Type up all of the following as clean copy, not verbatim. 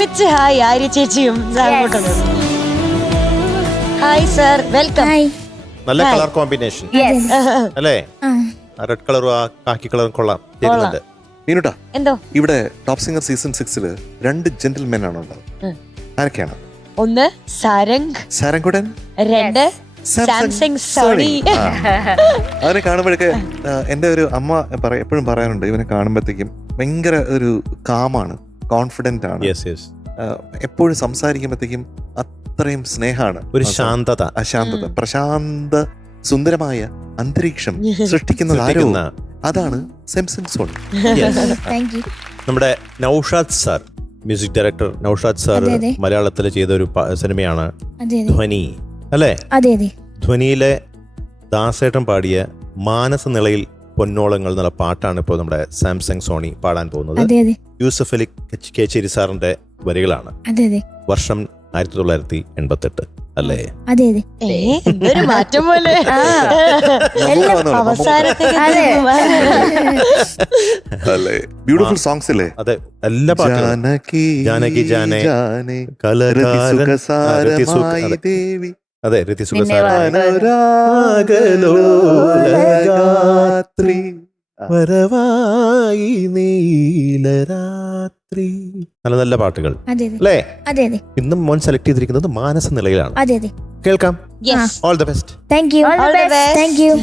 ഒരുമിച്ച് ഹായ് ആര്യ ചേച്ചിയും സാർകൂട്ടനും. Hi sir, welcome. നല്ല കളർ കോമ്പിനേഷൻ അല്ലേ? റെഡ് കളറും ആ കാക്കി കളറും കൊള്ളാം. മീനുട്ടാ, എന്തോ ഇവിടെ ടോപ്പ് സിംഗർ സീസൺ 6 2 ജെന്റിൽമെൻ ആണ് ഉള്ളത്. ആരൊക്കെയാണ്? ഒന്ന് സാരംകുടൻ, 2 സാംസങ് സോണി. അവനെ കാണുമ്പോഴൊക്കെ എന്റെ ഒരു അമ്മ എപ്പോഴും പറയാറുണ്ട്, ഇവനെ കാണുമ്പോഴത്തേക്കും ഭയങ്കര ഒരു കാമാണ്, കോൺഫിഡന്റ് ആണ്. എപ്പോഴും സംസാരിക്കുമ്പോഴത്തേക്കും അത്രയും സ്നേഹമാണ്, ഒരു ശാന്തത, അശാന്തത, പ്രശാന്ത സുന്ദരമായ അന്തരീക്ഷം സൃഷ്ടിക്കുന്നത് ആരും, അതാണ് സാംസങ് സോണി. നമ്മുടെ Naushad sir, music director Naushad sir മലയാളത്തിൽ ചെയ്ത ഒരു സിനിമയാണ് ധ്വനി അല്ലേ? ധ്വനിയിലെ ദാസേട്ടൻ പാടിയ മാനസ നിളയിൽ പൊന്നോളങ്ങൾ എന്നുള്ള പാട്ടാണ് ഇപ്പോൾ നമ്മുടെ സാംസങ് സോണി പാടാൻ പോകുന്നത്. യൂസഫ് അലി കേച്ചേരി സാറിന്റെ വരികളാണ്. വർഷം 1988 അല്ലേ? എന്തൊരു മാറ്റം പോലെ ബ്യൂട്ടിഫുൾ സോങ്സ് അല്ലേ? അതെ, എല്ലാ പാട്ടും. ജാനകി ജാനേ ദേവി, അതെ, നല്ല നല്ല പാട്ടുകൾ അല്ലേ? ഇന്നും മോൻ സെലക്ട് ചെയ്തിരിക്കുന്നത് മാനസ നിലയിലാണ്. കേൾക്കാം. All the best. Thank U.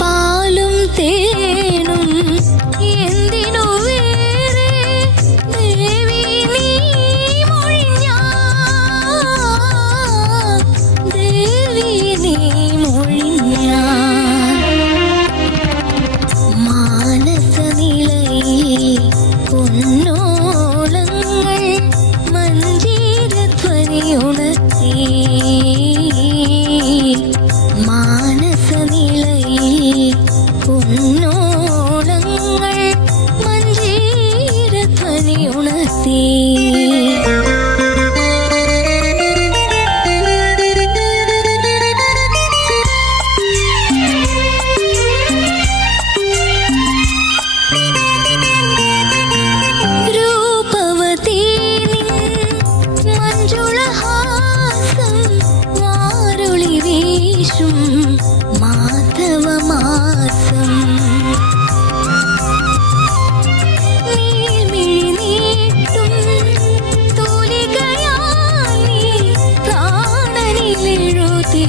പാലും തേനും എന്തിനു വേറെ ദേവി നീ മൊഴിഞ്ഞാ, ദേവി നീ മൊഴിഞ്ഞാ. മാനസ നിലയിൽ പൊന്നോളങ്ങൾ മഞ്ജീരധ്വനി ഉണർത്തി. പൊന്നോളങ്ങൾ മഞ്ജീരധ്വനി ഉണർത്തി. രൂപവതി മഞ്ജുളഹാസം വാരുളി വീശും മാധവമാസം. നീർമിഴി നീട്ടും തൂലികയാൽ നീ പ്രാണനിലെഴുതി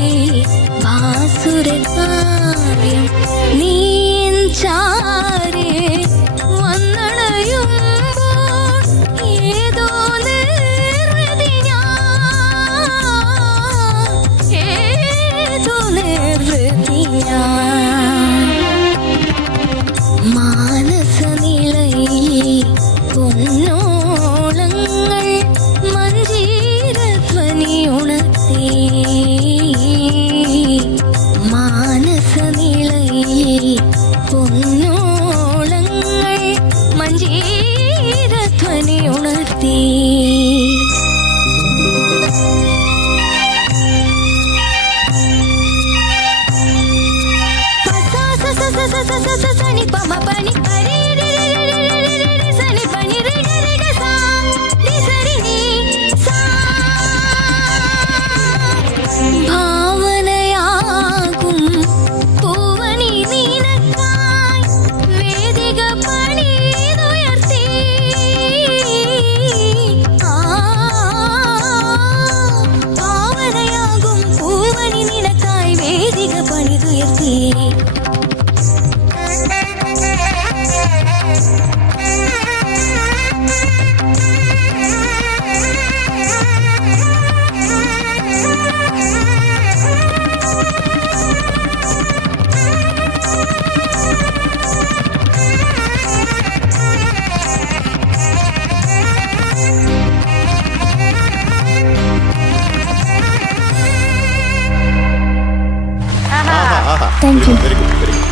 thank you. Very good very good.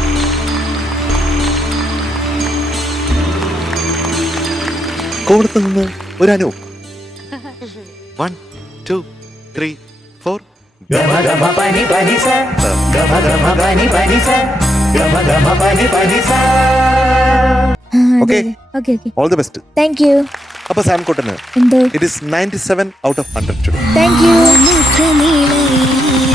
കോവളത്ത് നിന്ന് ഒരു Anu. 1 2 3 4. Okay. Okay okay all the best. Thank you. അപ്പൊ സാം കുട്ടന് എന്തോ it is 97 out of 100 today. Thank you. മനസ്സ് നീളയിൽ